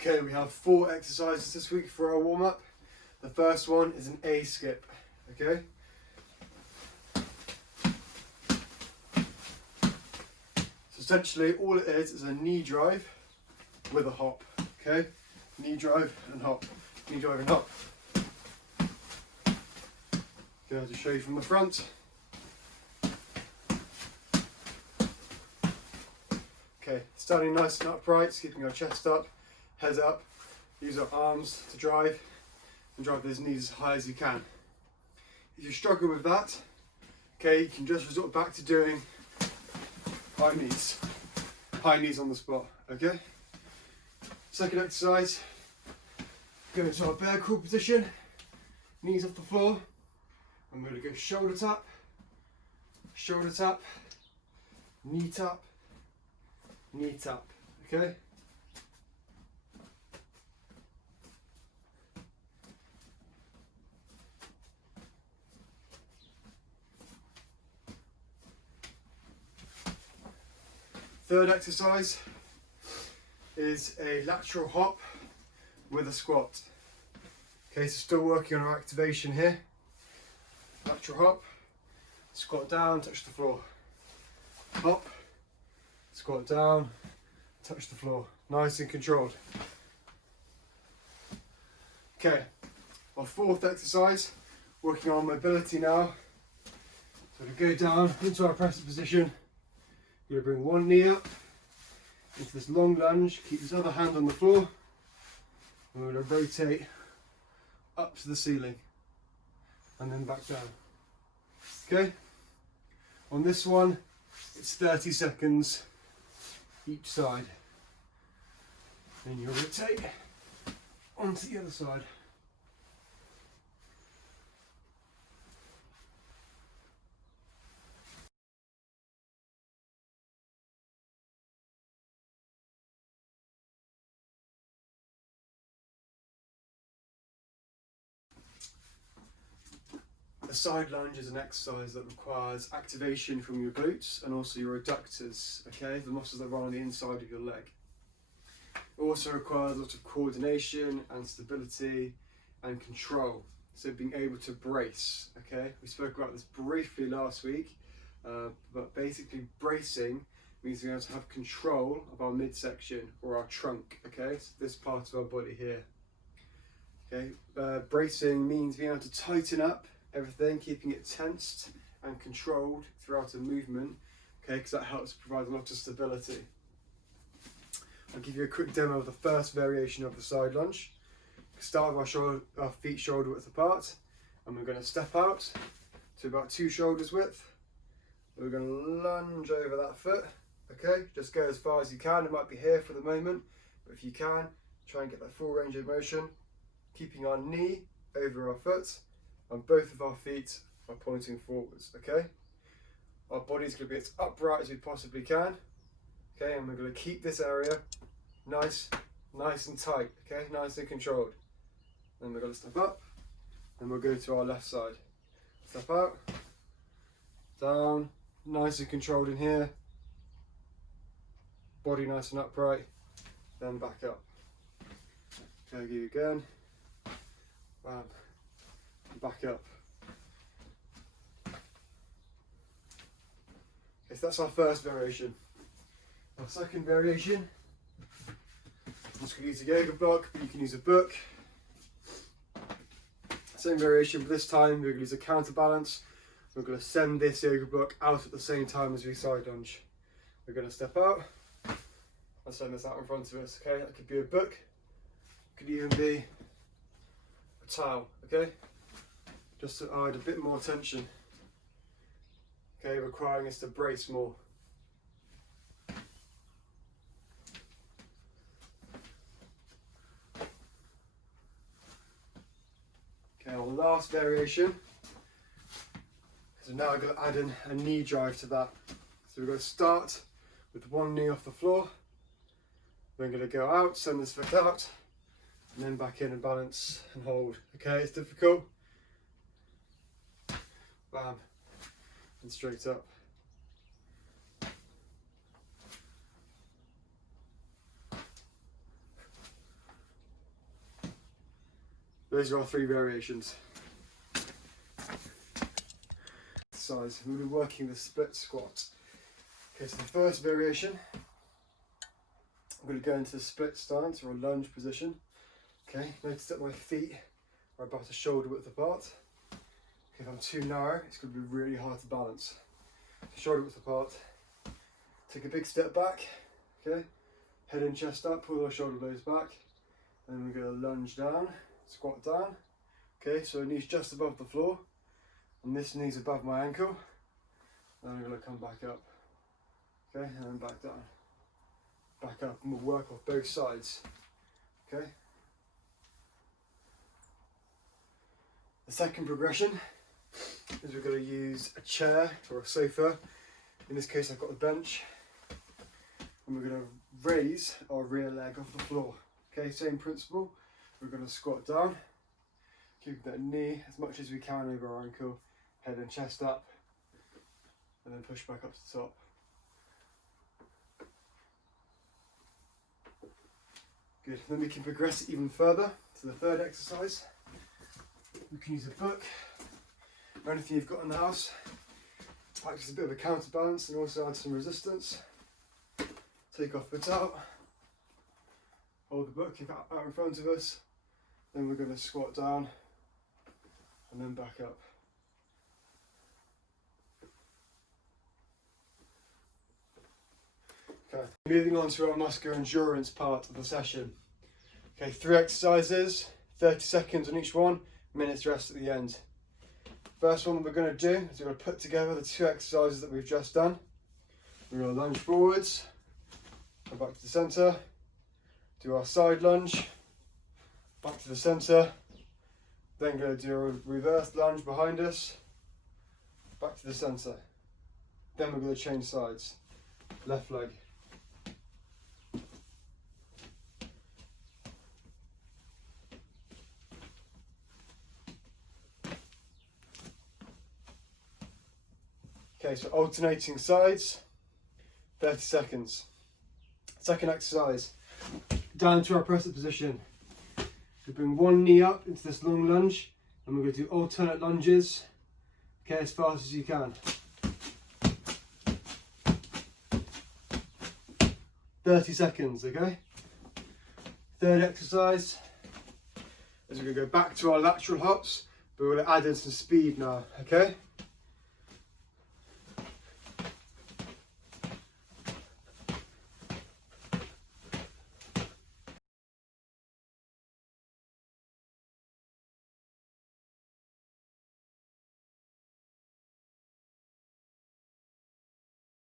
Okay, we have 4 exercises this week for our warm-up. The first one is an A skip, okay? So essentially all it is a knee drive with a hop, okay? Knee drive and hop, knee drive and hop. Okay, I'll just show you from the front. Okay, standing nice and upright, keeping our chest up, head up, use our arms to drive and drive those knees as high as you can. If you struggle with that, okay, you can just resort back to doing high knees on the spot, okay? Second exercise, go into our bear crawl position, knees off the floor. I'm going to go shoulder tap, knee tap, knee tap, okay? Third exercise is a lateral hop with a squat. Okay, so still working on our activation here. Lateral hop, squat down, touch the floor. Hop, squat down, touch the floor. Nice and controlled. Okay, our fourth exercise, working on mobility now. So we go down into our pressing position. You're going to bring one knee up into this long lunge, keep this other hand on the floor, and we're going to rotate up to the ceiling and then back down. Okay, on this one it's 30 seconds each side. Then you'll rotate onto the other side. A side lunge is an exercise that requires activation from your glutes and also your adductors, okay, the muscles that run on the inside of your leg. It also requires a lot of coordination and stability and control, so being able to brace, okay. We spoke about this briefly last week, but basically bracing means being able to have control of our midsection or our trunk, okay, so this part of our body here. Okay, bracing means being able to tighten up everything, keeping it tensed and controlled throughout a movement, okay, because that helps provide a lot of stability. I'll give you a quick demo of the first variation of the side lunge. Start with our feet shoulder width apart, and we're going to step out to about 2 shoulders width. We're going to lunge over that foot, okay, just go as far as you can. It might be here for the moment, but if you can, try and get that full range of motion, keeping our knee over our foot, and both of our feet are pointing forwards, okay? Our body's going to be as upright as we possibly can, okay? And we're going to keep this area nice and tight, okay? Nice and controlled. Then we're going to step up, and we'll go to our left side. Step out, down, nice and controlled in here. Body nice and upright, then back up. Okay, give you again. Bam. Back up. Okay, so that's our first variation. Our second variation, I'm just going to use a yoga block, but you can use a book. Same variation, but this time we're going to use a counterbalance. We're going to send this yoga block out at the same time as we side lunge. We're going to step out and send this out in front of us. Okay, that could be a book, it could even be a towel. Okay. Just to add a bit more tension, okay, requiring us to brace more. Okay, our last variation, so now I'm going to add in a knee drive to that. So we're going to start with one knee off the floor, then going to go out, send this foot out, and then back in and balance and hold. Okay, it's difficult. Bam, and straight up. Those are our 3 variations. Exercise. We'll be working the split squat. Okay, so the first variation, I'm going to go into the split stance or a lunge position. Okay, notice that my feet are about a shoulder width apart. If I'm too narrow, it's going to be really hard to balance. Shoulder width apart. Take a big step back. Okay, head and chest up, pull our shoulder blades back. And then we're going to lunge down, squat down. Okay, so knees just above the floor. And this knee's above my ankle. Then I'm going to come back up. Okay, and then back down. Back up, and we'll work off both sides. Okay. The second progression is we're going to use a chair or a sofa. In this case, I've got the bench. And we're going to raise our rear leg off the floor. Okay, same principle. We're going to squat down, keep that knee as much as we can over our ankle, head and chest up, and then push back up to the top. Good. Then we can progress even further to the third exercise. We can use a book or anything you've got in the house. Act as a bit of a counterbalance and also add some resistance. Take off the top. Hold the book out in front of us. Then we're going to squat down and then back up. Okay, moving on to our muscular endurance part of the session. Okay, 3 exercises, 30 seconds on each one, minutes rest at the end. First one we're going to do is we're going to put together the 2 exercises that we've just done. We're going to lunge forwards, go back to the centre, do our side lunge, back to the centre, then going to do a reverse lunge behind us, back to the centre. Then we're going to change sides, left leg. Okay, so alternating sides, 30 seconds. Second exercise, down to our press-up position. We bring one knee up into this long lunge and we're going to do alternate lunges, okay, as fast as you can. 30 seconds, okay? Third exercise is we're going to go back to our lateral hops, but we're going to add in some speed now, okay?